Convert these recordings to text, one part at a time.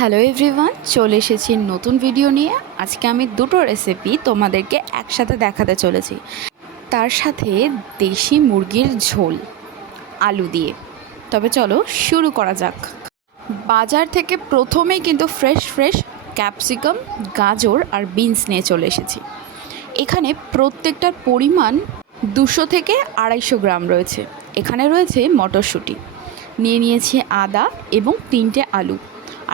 Hello everyone, চলে এসেছি নতুন ভিডিও নিয়ে। আজকে আমি দুটো রেসিপি তোমাদেরকে একসাথে দেখাতে চলেছি, তার সাথে দেশি মুরগির ঝোল আলু দিয়ে। তবে চলো শুরু করা যাক। বাজার থেকে প্রথমেই কিন্তু ফ্রেশ ক্যাপসিকাম, গাজর আর বিনস নিয়ে চলে এসেছি। এখানে প্রত্যেকটার পরিমাণ 200 থেকে 250 গ্রাম রয়েছে। এখানে রয়েছে মটরশুঁটি, নিয়েছি আদা এবং 3টে আলু।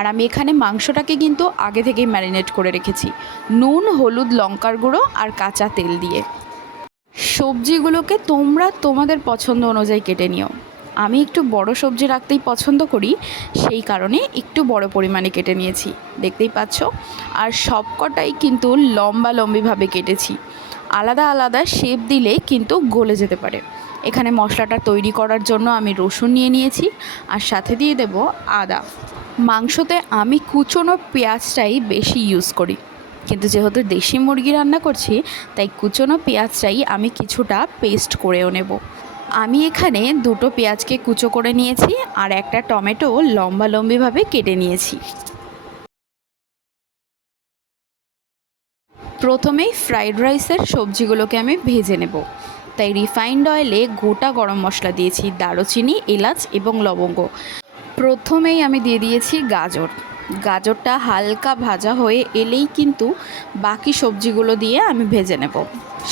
আর আমি এখানে মাংসটাকে কিন্তু আগে থেকেই ম্যারিনেট করে রেখেছি নুন, হলুদ, লঙ্কার গুঁড়ো আর কাঁচা তেল দিয়ে। সবজিগুলোকে তোমরা তোমাদের পছন্দ অনুযায়ী কেটে নিও। আমি একটু বড় সবজি রাখতেই পছন্দ করি, সেই কারণে একটু বড় পরিমাণে কেটে নিয়েছি, দেখতেই পাচ্ছ। আর সবকটাই কিন্তু লম্বিভাবে কেটেছি। আলাদা আলাদা শেপ দিলে কিন্তু গলে যেতে পারে। এখানে মশলাটা তৈরি করার জন্য আমি রসুন নিয়েছি আর সাথে দিয়ে দেব আদা। মাংসতে আমি কুচনো পেঁয়াজটাই বেশি ইউজ করি, কিন্তু যেহেতু দেশি মুরগি রান্না করছি তাই কুচনো পেঁয়াজটাই আমি কিছুটা পেস্ট করেও নেব। আমি এখানে 2টো পেঁয়াজকে কুচো করে নিয়েছি আর একটা টমেটো লম্বিভাবে কেটে নিয়েছি। প্রথমেই ফ্রাইড রাইসের সবজিগুলোকে আমি ভেজে নেব, তাই রিফাইন্ড অয়েলে গোটা গরম মশলা দিয়েছি, দারুচিনি, এলাচ এবং লবঙ্গ। প্রথমেই আমি দিয়ে দিয়েছি গাজরটা হালকা ভাজা হয়ে এলেই কিন্তু বাকি সবজিগুলো দিয়ে আমি ভেজে নেব।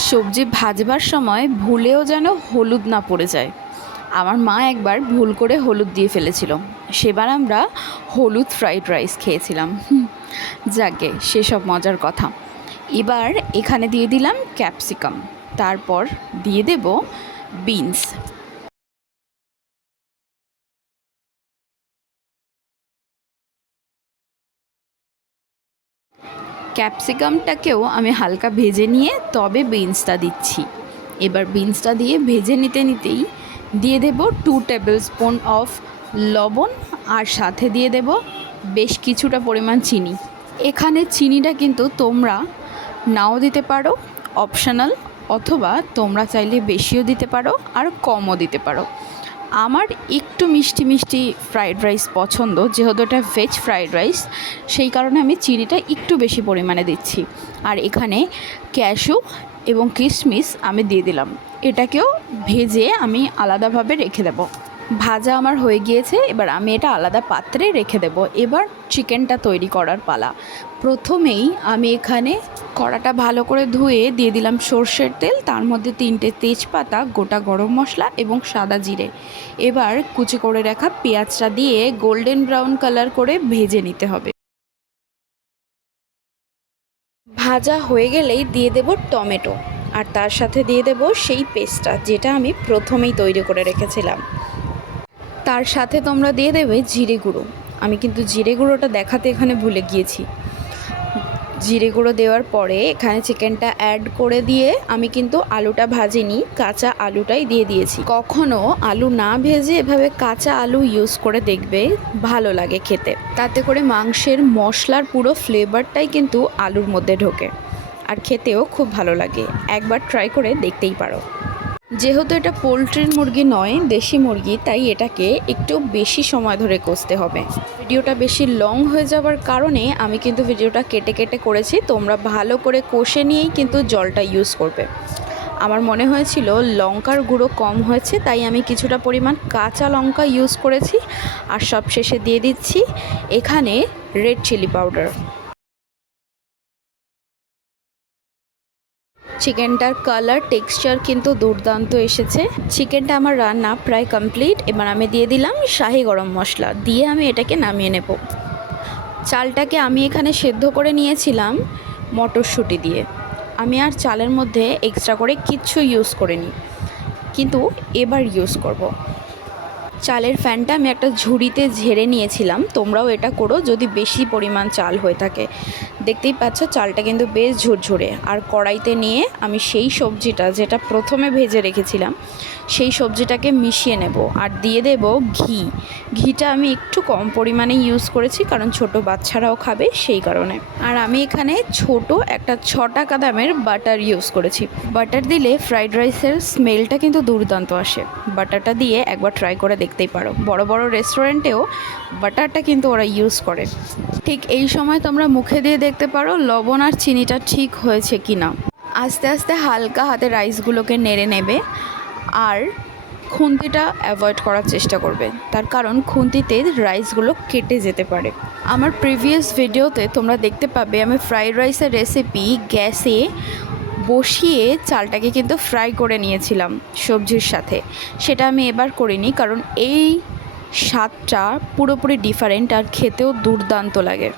সবজি ভাজবার সময় ভুলেও যেন হলুদ না পড়ে যায়। আমার মা একবার ভুল করে হলুদ দিয়ে ফেলেছিল, সেবার আমরা হলুদ ফ্রাইড রাইস খেয়েছিলাম। যাকে সেসব মজার কথা। এবার এখানে দিয়ে দিলাম ক্যাপসিকাম, তারপর দিয়ে দেব বিনস। ক্যাপসিকামটাকেও আমি হালকা ভেজে নিয়ে তবে বিনসটা দিচ্ছি। এবার বিনসটা দিয়ে ভেজে নিতেই দিয়ে দেব 2 টেবিল স্পুন অফ লবণ আর সাথে দিয়ে দেব বেশ কিছুটা পরিমাণ চিনি। এখানে চিনিটা কিন্তু তোমরা নাও দিতে পারো, অপশনাল, অথবা তোমরা চাইলে বেশিও দিতে পারো আর কমও দিতে পারো। আমার একটু মিষ্টি ফ্রাইড রাইস পছন্দ, যেহেতু এটা ভেজ ফ্রাইড রাইস, সেই কারণে আমি চিনিটা একটু বেশি পরিমাণে দিচ্ছি। আর এখানে ক্যাশু এবং কিশমিশ আমি দিয়ে দিলাম। এটাকেও ভেজে আমি আলাদাভাবে রেখে দেব। ভাজা আমার হয়ে গিয়েছে, এবার আমি এটা আলাদা পাত্রে রেখে দেব। এবার চিকেনটা তৈরি করার পালা। প্রথমেই আমি এখানে কড়াটা ভালো করে ধুয়ে দিয়ে দিলাম সর্ষের তেল, তার মধ্যে 3টে তেজপাতা, গোটা গরম মশলা এবং সাদা জিরে। এবার কুচি করে রাখা পেঁয়াজটা দিয়ে গোল্ডেন ব্রাউন কালার করে ভেজে নিতে হবে। ভাজা হয়ে গেলেই দিয়ে দেব টমেটো, আর তার সাথে দিয়ে দেব সেই পেস্টটা যেটা আমি প্রথমেই তৈরি করে রেখেছিলাম। তার সাথে তোমরা দিয়ে দেবে জিরে গুঁড়ো। আমি কিন্তু জিরে গুঁড়োটা দেখাতে এখানে ভুলে গিয়েছি। জিরে গুঁড়ো দেওয়ার পরে এখানে চিকেনটা অ্যাড করে দিয়ে আমি কিন্তু আলুটা ভাজিনি, কাঁচা আলুটাই দিয়ে দিয়েছি। কখনো আলু না ভেজে এভাবে কাঁচা আলু ইউজ করে দেখবে, ভালো লাগে খেতে। তাতে করে মাংসের মশলার পুরো ফ্লেভারটাই কিন্তু আলুর মধ্যে ঢোকে আর খেতেও খুব ভালো লাগে। একবার ট্রাই করে দেখতেই পারো। যেহেতু এটা পোলট্রির মুরগি নয়, দেশি মুরগি, তাই এটাকে একটু বেশি সময় ধরে কষতে হবে। ভিডিওটা বেশি লং হয়ে যাওয়ার কারণে আমি কিন্তু ভিডিওটা কেটে করেছি। তোমরা ভালো করে কষে নিয়েই কিন্তু জলটা ইউজ করবে। আমার মনে হয়েছিল লঙ্কার গুঁড়ো কম হয়েছে, তাই আমি কিছুটা পরিমাণ কাঁচা লঙ্কা ইউজ করেছি। আর সব শেষে দিয়ে দিচ্ছি এখানে রেড চিলি পাউডার। চিকেনটার কালার, টেক্সচার কিন্তু দুর্দান্ত এসেছে। চিকেনটা আমার রান্না প্রায় কমপ্লিট। এবার আমি দিয়ে দিলাম শাহি গরম মশলা, দিয়ে আমি এটাকে নামিয়ে নেব। চালটাকে আমি এখানে সেদ্ধ করে নিয়েছিলাম মটরশুঁটি দিয়ে। আমি আর চালের মধ্যে এক্সট্রা করে কিচ্ছু ইউজ করিনি, কিন্তু এবার ইউজ করব। চালের ফ্যানটা আমি একটা ঝুড়িতে ঝেড়ে নিয়েছিলাম। তোমরাও এটা করো যদি বেশি পরিমাণ চাল হয়ে থাকে। দেখতেই পাচ্ছ চালটা কিন্তু বেশ ঝুরঝুরে। আর কড়াইতে নিয়ে আমি সেই সবজিটা যেটা প্রথমে ভেজে রেখেছিলাম সেই সবজিটাকে মিশিয়ে নেব আর দিয়ে দেব ঘি। ঘিটা আমি একটু কম পরিমাণে ইউজ করেছি কারণ ছোট বাচ্চারাও খাবে সেই কারণে। আর আমি এখানে ছোট একটা 6 টাকা দামের বাটার ইউজ করেছি। বাটার দিলে ফ্রাইড রাইসের স্মেলটা কিন্তু দুর্দান্ত আসে। বাটারটা দিয়ে একবার ট্রাই করে দেখতেই পারো। বড় বড় রেস্টুরেন্টেও বাটারটা কিন্তু ওরা ইউজ করে। ঠিক এই সময় তোমরা মুখে দিয়ে দেখতে পারো লবণ আর চিনিটা ঠিক হয়েছে কি না। আস্তে আস্তে হালকা হাতে রাইসগুলোকে নেড়ে নেবে আর খুন্তিটা অ্যাভয়েড করার চেষ্টা করবে, তার কারণ খুন্তিতে রাইসগুলো কেটে যেতে পারে। আমার প্রিভিয়াস ভিডিওতে তোমরা দেখতে পাবে আমি ফ্রাইড রাইসের রেসিপি গ্যাসে বসিয়ে চালটাকে কিন্তু ফ্রাই করে নিয়েছিলাম সবজির সাথে। সেটা আমি এবার করিনি কারণ এই স্বাদটা পুরোপুরি ডিফারেন্ট আর খেতেও দুর্দান্ত লাগে।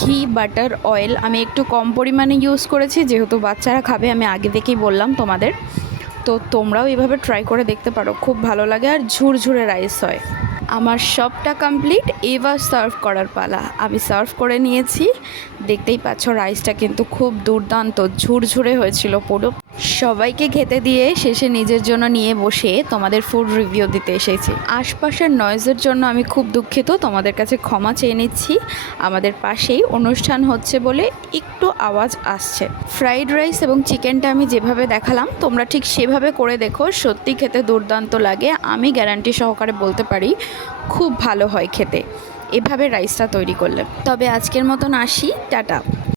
ঘি, বাটার, অয়েল আমি একটু কম পরিমাণে ইউজ করেছি যেহেতু বাচ্চারা খাবে, আমি আগে থেকেই বললাম তোমাদের। তো তোমরাও এভাবে ট্রাই করে দেখতে পারো, খুব ভালো লাগে আর ঝুরঝুরে রাইস হয়। আমার সবটা কমপ্লিট, এবার সার্ভ করার পালা। আমি সার্ভ করে নিয়েছি, দেখতেই পাচ্ছ রাইসটা কিন্তু খুব দুর্দান্ত ঝুরঝুরে হয়েছিল পুরো। সবাইকে খেতে দিয়ে শেষে নিজের জন্য নিয়ে বসে তোমাদের ফুড রিভিউ দিতে এসেছি। আশপাশের নয়েজের জন্য আমি খুব দুঃখিত, তোমাদের কাছে ক্ষমা চেয়ে নিচ্ছি। আমাদের পাশেই অনুষ্ঠান হচ্ছে বলে একটু আওয়াজ আসছে। ফ্রাইড রাইস এবং চিকেনটা আমি যেভাবে দেখালাম তোমরা ঠিক সেভাবে করে দেখো, সত্যি খেতে দুর্দান্ত লাগে। আমি গ্যারান্টি সহকারে বলতে পারি খুব ভালো হয় খেতে এভাবে রাইসটা তৈরি করলে। তবে আজকের মতন আসি, টাটা।